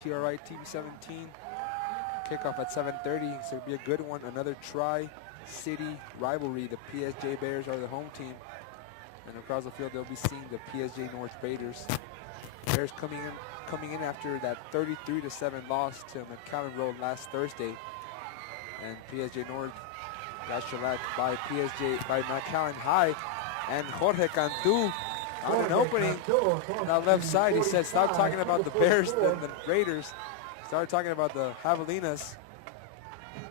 TRI Team 17. Kickoff at 7:30, so it'll be a good one. Another tri-city rivalry. The PSJ Bears are the home team, and across the field they'll be seeing the PSJ North Raiders. Bears coming in after that 33-7 loss to McAllen Road last Thursday, and PSJ North got shellacked by McAllen High, and Jorge Cantu on an opening on that left side. He said, "Stop talking about the Bears and the Raiders. Start talking about the Javelinas."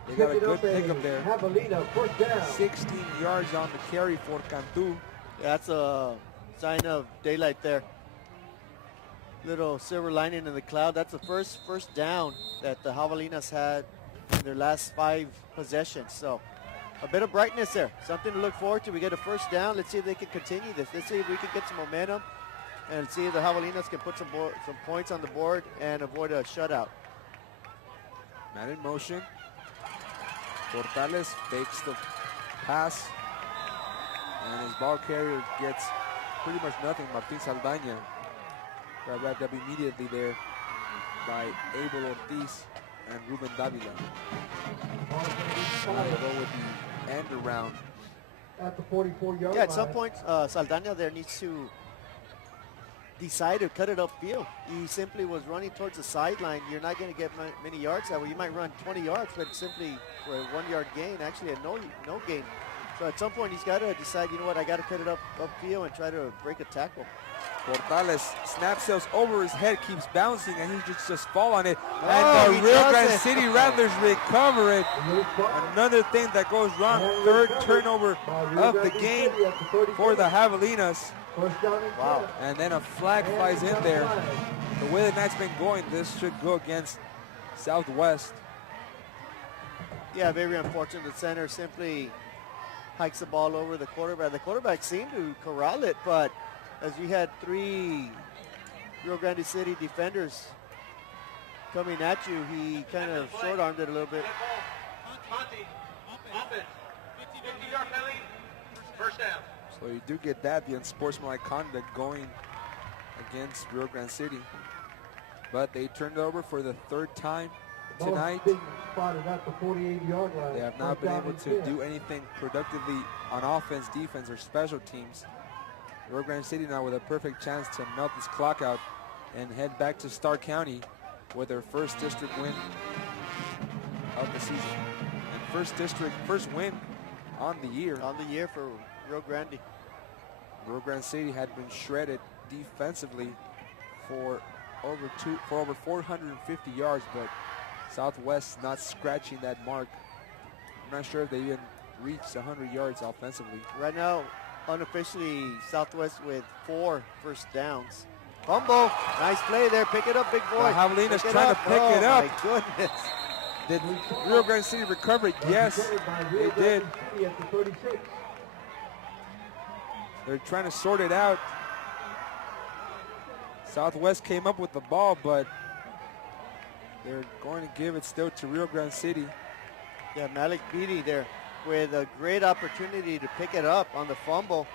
They got a good pickup there. 16 yards on the carry for Cantu. Yeah, that's a sign of daylight there. Little silver lining in the cloud. That's the first down that the Javelinas had in their last 5 possessions. So a bit of brightness there. Something to look forward to. We get a first down. Let's see if they can continue this. Let's see if we can get some momentum and see if the Javelinas can put some points on the board and avoid a shutout. Man in motion. Portales fakes the pass, and his ball carrier gets pretty much nothing. Martin Saldaña got wrapped up immediately there by Abel Ortiz and Ruben Davila. We'll go with the end around. At the 44-yard line. Yeah, at some point, Saldaña there needs to decide to cut it upfield. He simply was running towards the sideline. You're not going to get many yards that way. You might run 20 yards, but simply for a 1-yard gain, actually a no gain. So at some point, he's got to decide, you know what, I got to cut it upfield and try to break a tackle. Portales snap sails over his head, keeps bouncing, and he just fall on it. Oh, and the Rio Grande City Rattlers recover it. Another thing that goes wrong. Third turnover of the game for the Javelinas. Wow. And then a flag flies in there. The way the night's been going, this should go against Southwest. Yeah, very unfortunate. The center simply hikes the ball over the quarterback. The quarterback seemed to corral it, but as you had 3 Rio Grande City defenders coming at you, he kind of short-armed it a little bit. First down. So you do get that, the unsportsmanlike conduct going against Rio Grande City. But they turned it over for the 3rd time tonight. At the 48-yard line. They have not been able to do anything productively on offense, defense, or special teams. Rio Grande City now with a perfect chance to melt this clock out and head back to Starr County with their first district win of the season. And first win on the year. On the year for Rio Grande. Rio Grande City had been shredded defensively for over 450 yards, but Southwest not scratching that mark. I'm not sure if they even reached 100 yards offensively. Right now, unofficially, Southwest with 4 first downs. Fumble, nice play there. Pick it up, big boy. Javelinas trying to pick it up. Oh my goodness. Did Rio Grande City recover it? Yes, they did. At the 36. They're trying to sort it out. Southwest came up with the ball, but they're going to give it still to Rio Grande City. Yeah, Malik Beatty there with a great opportunity to pick it up on the fumble.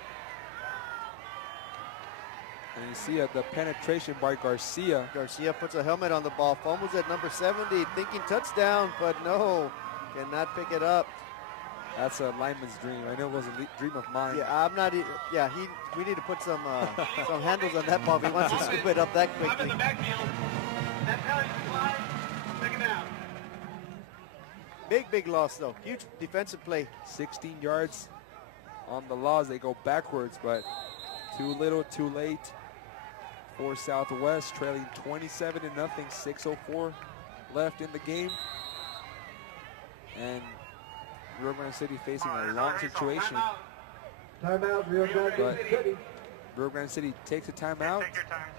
And you see the penetration by Garcia. Garcia puts a helmet on the ball, fumbles at number 70, thinking touchdown, but no, cannot pick it up. That's a lineman's dream. I know it was a dream of mine. Yeah, I'm not. Yeah, we need to put some some handles on that ball if he wants to scoop it up that Up in quickly. the backfield. That penalty flag. Take it down. Big loss though. Huge defensive play. 16 yards on the loss. They go backwards, but too little, too late for Southwest, trailing 27-0. 6:04 left in the game, and Rio Grande City facing a long situation. Timeout, Rio Grande City. Rio Grande City takes a timeout.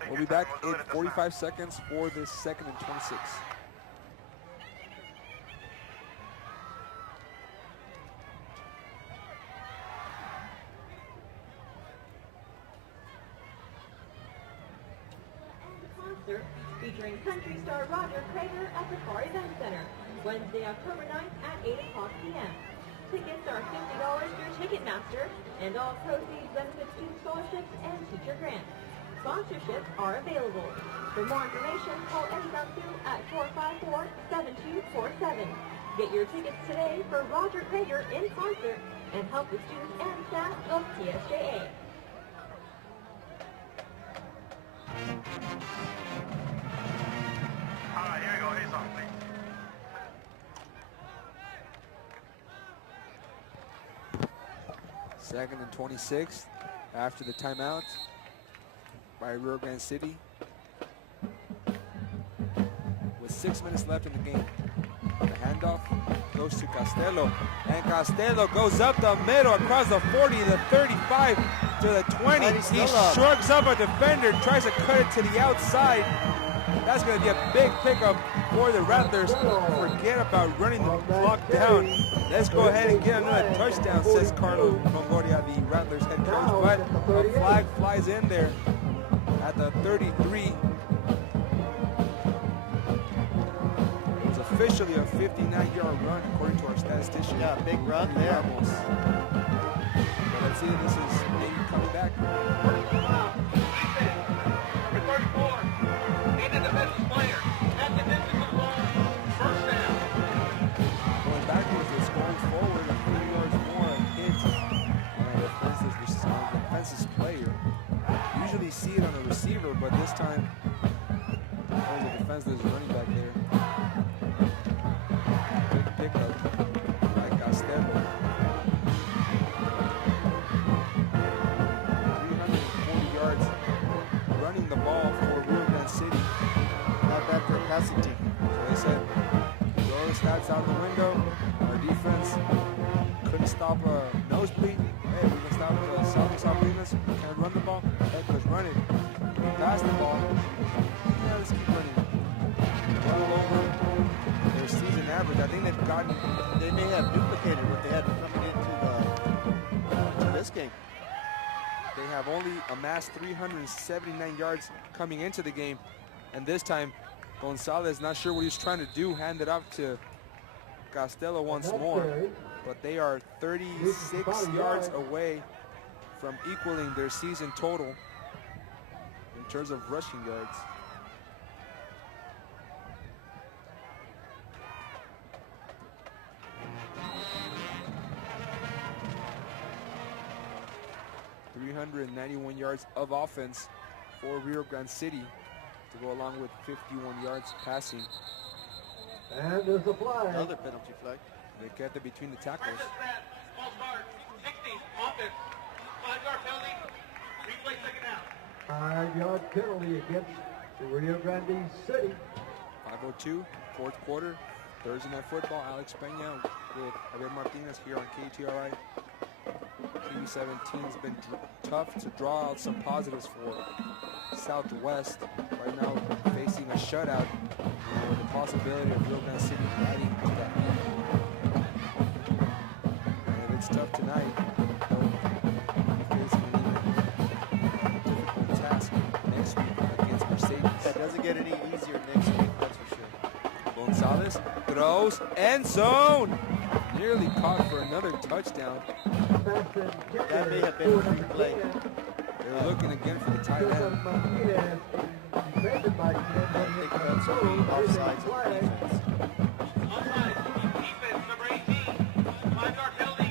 We'll be back in 45 seconds for this 2nd and 26. Concert featuring country star Roger Crater at the Car Event Center, Wednesday, October 9th at 8 o'clock p.m. Tickets are $50 through Ticketmaster, and all proceeds benefit student scholarships and teacher grants. sponsorships are available. For more information, call Eddie Garcia at 454-7247. Get your tickets today for Roger Krager in concert and help the students and staff of PSJA. All right, here we go. He's on, please. Second and 26 after the timeout by Rio Grande City. With 6 minutes left in the game. The handoff goes to Costello. And Costello goes up the middle across the 40, the 35 to the 20. He shorts up a defender, tries to cut it to the outside. That's going to be a big pickup for the Rattlers. Forget about running the clock down. Let's go ahead and get another touchdown, says Carlo Longoria, the Rattlers head coach. But a flag flies in there at the 33. It was officially a 59-yard run, according to our statistician. Yeah, big run there. But let's see if this is maybe coming back. Number 34. Needed a defensive player. That defensive was long. First down. Going backwards, it's going forward, a few yards more, a hit on a defensive player. Usually see it on the receiver, but this time there's a defenseless running back there. Big pickup by Costello. 340 yards running the ball for Rio Grande City. Not bad for a passing team. So they said, throw the stats out the window. Our defense couldn't stop a nosebleed. Hey, we can stop the Salvinas. We can't run the ball. Hey, let's run it. Pass the ball. Yeah, let's keep running. Well over their season average. I think they've gotten. They may have duplicated what they had coming into this game. They have only amassed 379 yards coming into the game. And this time, Gonzalez, not sure what he's trying to do, hand it off to Costello once more. But they are 36 yards away from equaling their season total in terms of rushing yards. .391 yards of offense for Rio Grande City to go along with 51 yards passing. And there's a flag. Another penalty flag. They kept it between the tackles. Small start. 60. Offense. 5-yard penalty. Replay second down. 5-yard penalty against the Rio Grande City. 5:02, fourth quarter, Thursday Night Football. Alex Peña with Javier Martinez here on KTRI. TV17 has been tough to draw out some positives for Southwest. Right now facing a shutout with the possibility of Rio Grande City adding to that lead. And if it's tough tonight, they'll be facing an even difficult task next week against Mercedes. That doesn't get any easier next week, that's for sure. Gonzalez throws, end zone! Nearly caught for another touchdown. That may have been a free play. They're looking again for the tight end. I think that's a offsides of defense. Offside. Defense number 18. 5-yard penalty.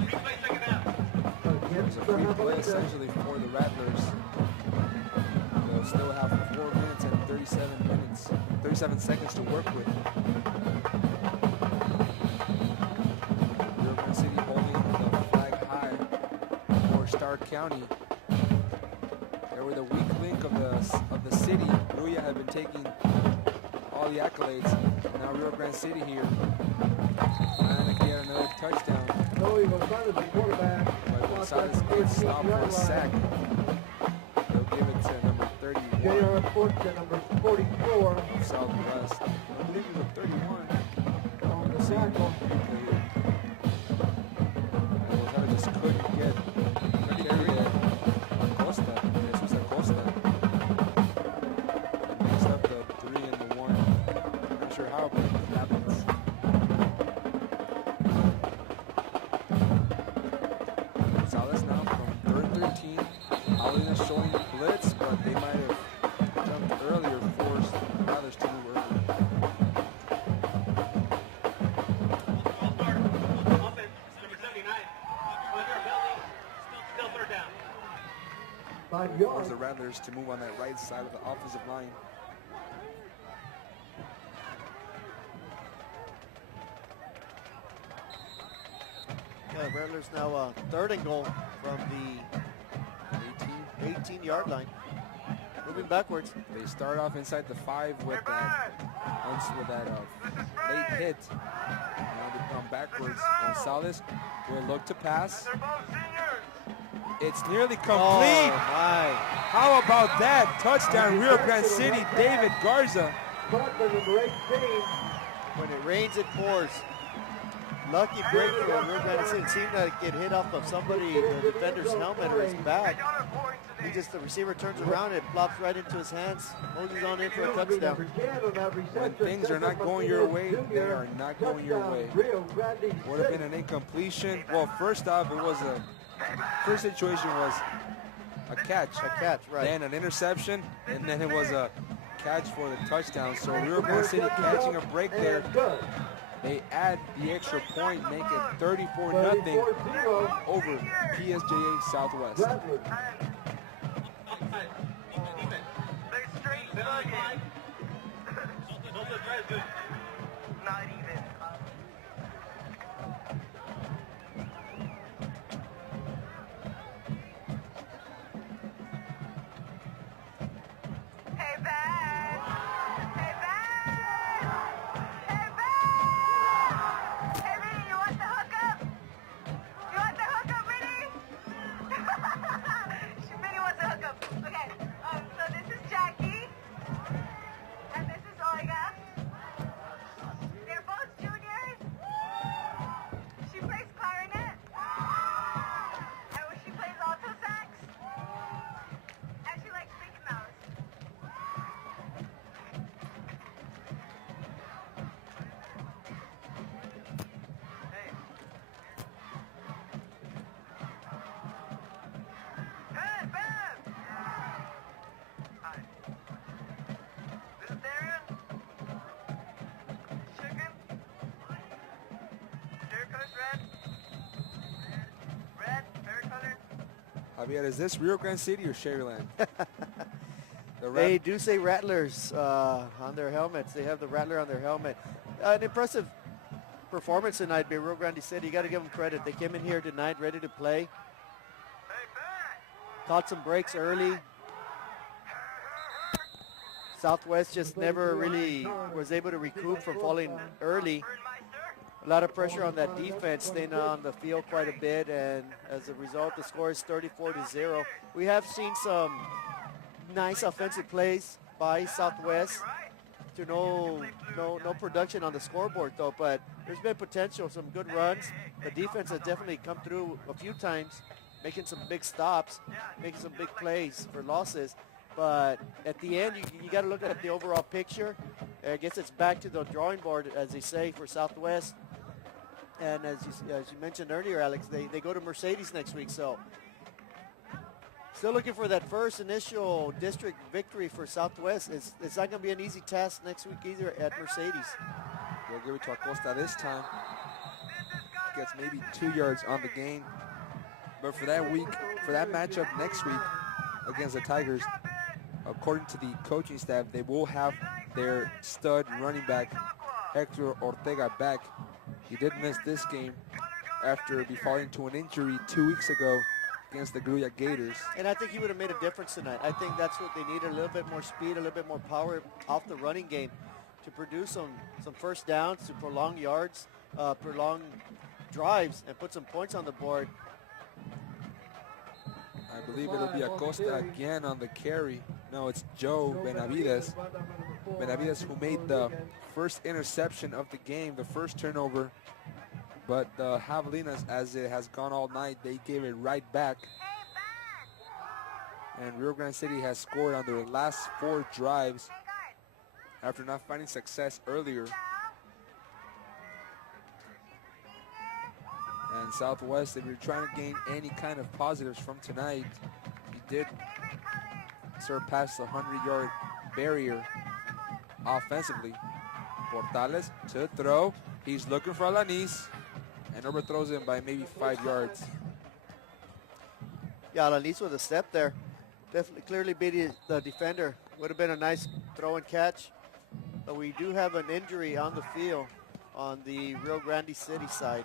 Replay second down. There's a free play essentially for the Rattlers. They'll still have 4 minutes and 37 seconds to work with. Rio Grande City holding the flag high for Starr County. They were the weak link of the city. Ruya had been taking all the accolades. Now Rio Grande City here trying to get another touchdown. No, he was not as the quarterback. But Gonzalez gets stopped for a sack. They'll give it to number 31 J.R. Fortune, number 44. of Southwest. I believe he was 31. On the tackle. Gonzalez just couldn't get carry it. Acosta. Jesus Acosta. Mixed up the 3 and the 1. Not sure how, but it happens. Gonzalez now from 3rd and 13. Alina showing blitz, but force the Rattlers to move on that right side of the offensive line. Yeah, Rattlers now 3rd and goal from the 18-yard line. Moving backwards. They start off inside the 5 with that late hit. Now they come backwards. Gonzalez will look to pass. It's nearly complete. Oh, my. How about that? Touchdown, Rio Grande City, David Garza. When it rains, it pours. Lucky break for Rio Grande City. It seemed to get hit off of somebody, the defender's helmet or his back. The receiver turns around, it plops right into his hands. Moses on in for a touchdown. When things are not going your way, they are not going your way. Would have been an incompletion. Well, first off, first situation was a catch. Right. Then an interception, and then it was a catch for the touchdown. So Rio Grande City catching a break there. They add the extra point, make it 34-0 over PSJA Southwest. Not even. Hey, Ben! Hey, Ben! Hey, Ben! Hey, Vinny, you want the hookup? You want the hookup, Vinny? Vinny wants the hookup. Okay, so this is Jackie, and this is Olga. They're both juniors. She plays clarinet, and she plays alto sax, and she likes Mickey Mouse. Hey. Hey, Ben! Hi. This is Darian. Chicken. Hair color's red. Red, hair color. Javier, is this Rio Grande City or Sherryland? They do say Rattlers on their helmets. They have the Rattler on their helmet. An impressive performance tonight by Rio Grande City. You got to give them credit. They came in here tonight ready to play. Hey, Ben! Caught some breaks early. Southwest just never really was able to recoup from falling early. A lot of pressure on that defense, staying on the field quite a bit, and as a result, the score is 34-0. We have seen some nice offensive plays by Southwest. To no production on the scoreboard though, but there's been potential, some good runs. The defense has definitely come through a few times, making some big stops, making some big plays for losses. But at the end, you got to look at the overall picture. I guess it's back to the drawing board, as they say, for Southwest. And as you mentioned earlier, Alex, they go to Mercedes next week, so still looking for that first initial district victory for Southwest. It's not going to be an easy task next week either at Mercedes. They'll give it to Acosta this time. Gets maybe 2 yards on the gain. But for that matchup next week against the Tigers, according to the coaching staff, they will have their stud running back, Hector Ortega, back. He did miss this game after falling to an injury 2 weeks ago against the Grulla Gators. And I think he would have made a difference tonight. I think that's what they needed, a little bit more speed, a little bit more power off the running game to produce some first downs, to prolong yards, prolong drives, and put some points on the board. I believe it'll be Acosta again on the carry. No, it's Joe Benavides. Benavides, who made the first interception of the game, the first turnover. But the Javelinas, as it has gone all night, they gave it right back. And Rio Grande City has scored on their last 4 drives after not finding success earlier. And Southwest, if you're trying to gain any kind of positives from tonight, he did surpass the 100-yard barrier offensively. Portales to throw. He's looking for Alanis and overthrows him by maybe 5 yards. Yeah, Alanis with a step there. Definitely clearly beat the defender. Would have been a nice throw and catch. But we do have an injury on the field on the Rio Grande City side.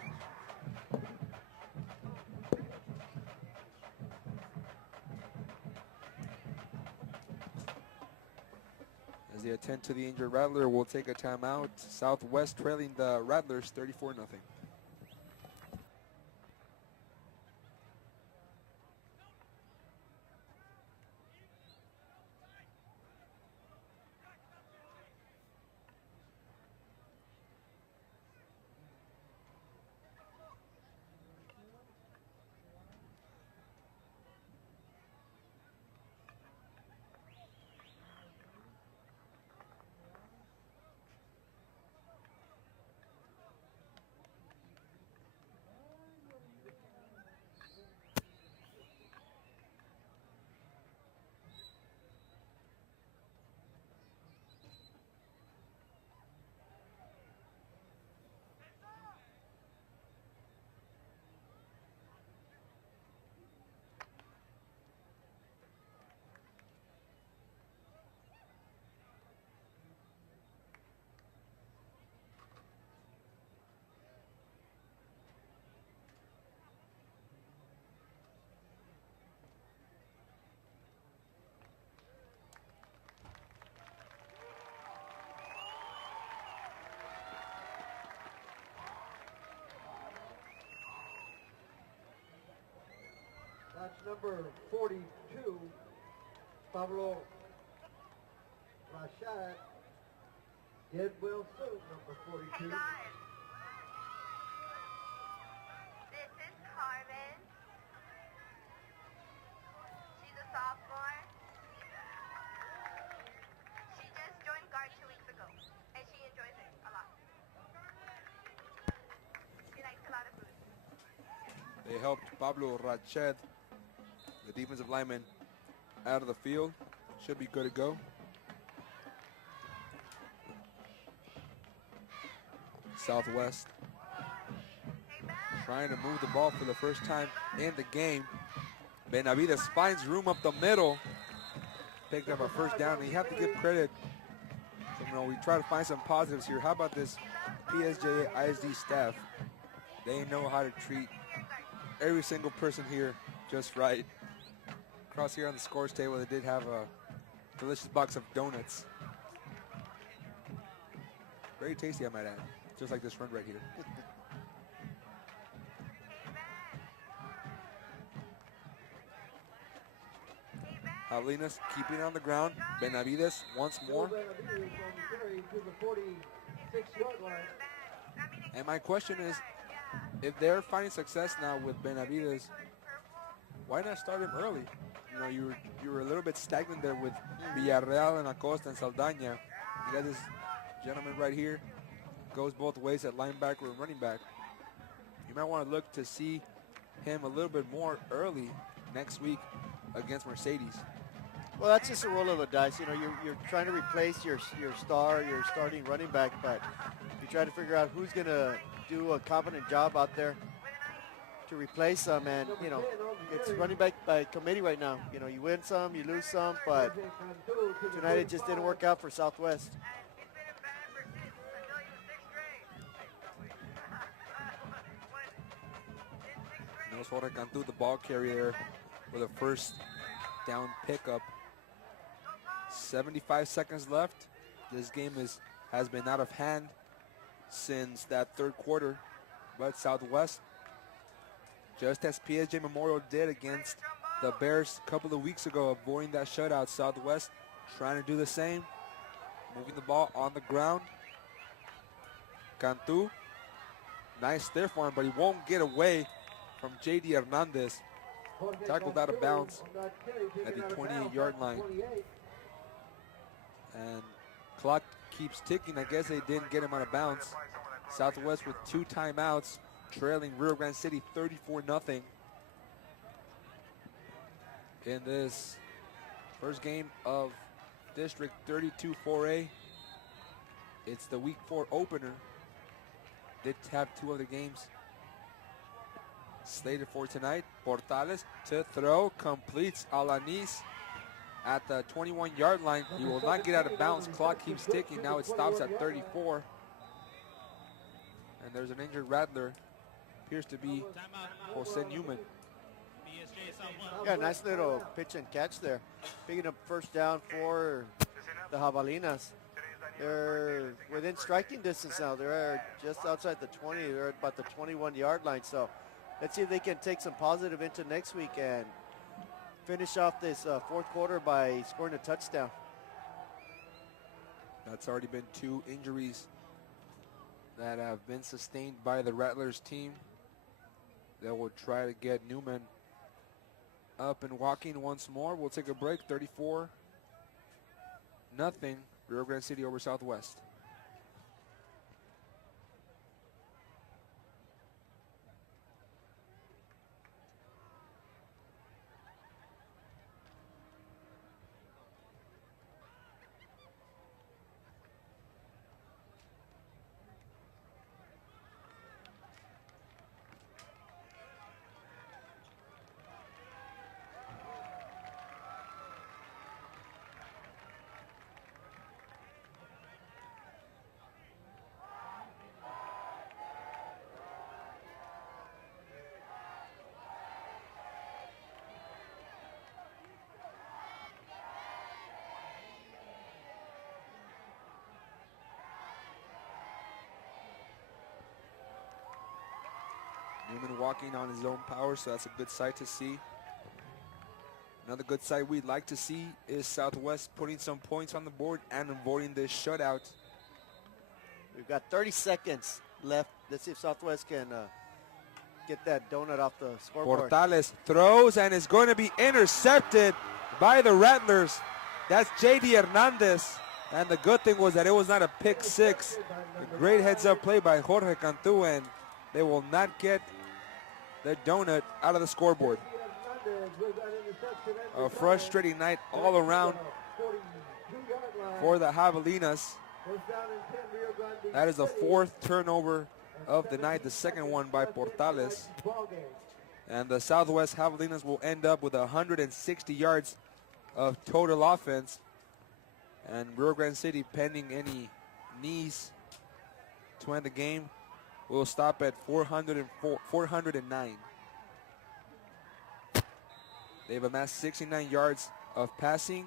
As they attend to the injured Rattler, we'll take a timeout. Southwest trailing the Rattlers 34-0. That's number 42, Pablo Rashad. Get well soon, number 42. Hey guys, this is Carmen. She's a sophomore. She just joined guard 2 weeks ago, and she enjoys it a lot. She likes a lot of food. They helped Pablo Rached, the defensive lineman, out of the field. Should be good to go. Southwest trying to move the ball for the first time in the game. Benavides finds room up the middle. Picked up a first down, and you have to give credit. So, we try to find some positives here. How about this PSJA ISD staff? They know how to treat every single person here just right. Across here on the scores table, they did have a delicious box of donuts. Very tasty, I might add. Just like this run right here. Javelinas keeping it on the ground. Benavides once more. Benavides on the carry to the 46-yard line. And my question is, if they're finding success now with Benavides, why not start him early? You were a little bit stagnant there with Villarreal and Acosta and Saldana. You got this gentleman right here, goes both ways at linebacker and running back. You might want to look to see him a little bit more early next week against Mercedes. Well, that's just a roll of the dice. You're trying to replace your starting running back, but you try to figure out who's going to do a competent job out there to replace them. And, it's running back by committee right now. You win some, you lose some, but tonight it just didn't work out for Southwest. Jorge Cantu, the ball carrier, with a first down pickup. 75 seconds left. This game has been out of hand since that third quarter, but Southwest, just as PSJ Memorial did against the Bears a couple of weeks ago, avoiding that shutout, Southwest trying to do the same, moving the ball on the ground. Cantu, nice there for him, but he won't get away from J.D. Hernandez. Tackled out of bounds at the 28-yard line. And clock keeps ticking. I guess they didn't get him out of bounds. Southwest with 2 timeouts, trailing Rio Grande City 34-0 in this first game of District 32 4A. It's the Week 4 opener. Did have 2 other games slated for tonight. Portales to throw, completes Alanis. at the 21-yard line. He will not get out of bounds. Clock keeps ticking. Now it stops at 34. And there's an injured Rattler. Appears to be Jose Newman. Yeah, nice little pitch and catch there. Picking up first down for the Javelinas. They're within striking distance now. They're just outside the 20. They're at about the 21-yard line. So let's see if they can take some positive into next week and finish off this fourth quarter by scoring a touchdown. That's already been 2 injuries that have been sustained by the Rattlers team. They will try to get Newman up and walking once more. We'll take a break. 34-0. Rio Grande City over Southwest. Newman walking on his own power, so that's a good sight to see. Another good sight we'd like to see is Southwest putting some points on the board and avoiding this shutout. We've got 30 seconds left. Let's see if Southwest can get that donut off the scoreboard. Portales throws and is going to be intercepted by the Rattlers. That's J.D. Hernandez. And the good thing was that it was not a pick six. A great heads-up play by Jorge Cantu, and they will not get the donut out of the scoreboard. A frustrating night all around for the Javelinas. That is the 4th turnover of the night, the second one by Portales. And the Southwest Javelinas will end up with 160 yards of total offense. And Rio Grande City, pending any knees to end the game, will stop at 409. They've amassed 69 yards of passing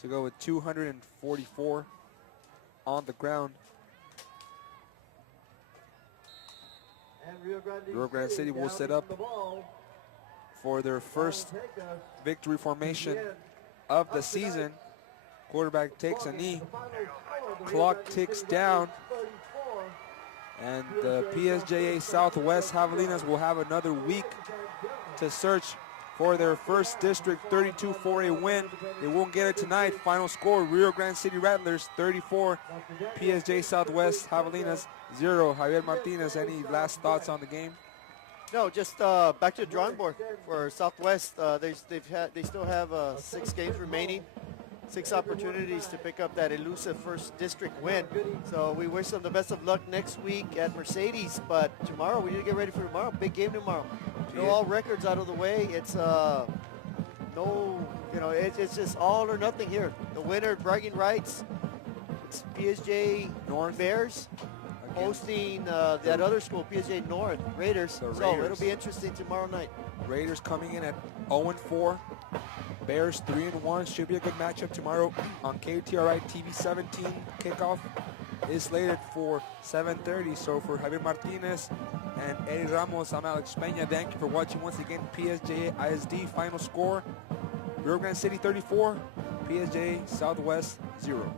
to go with 244 on the ground. Rio Grande City will set up for their first victory formation of the season. Quarterback takes a knee. Clock ticks down. And the PSJA Southwest Javelinas will have another week to search for their first district 32-4A win. They won't get it tonight. Final score, Rio Grande City Rattlers 34, PSJ Southwest Javelinas 0. Javier Martinez, any last thoughts on the game? No, just back to the drawing board for Southwest. They still have 6 games remaining. 6 opportunities to pick up that elusive first district win. So we wish them the best of luck next week at Mercedes. But tomorrow, we need to get ready for tomorrow. Big game tomorrow. No all records out of the way. It's it's just all or nothing here. The winner bragging rights. It's PSJ North Bears hosting that other school, PSJ North Raiders. So it'll be interesting tomorrow night. Raiders coming in at 0-4. Bears 3-1. Should be a good matchup tomorrow on KTRI TV 17. Kickoff is slated for 7:30. So for Javier Martinez and Eddie Ramos, I'm Alex Peña. Thank you for watching once again. PSJA ISD final score: Rio Grande City 34, PSJA Southwest 0.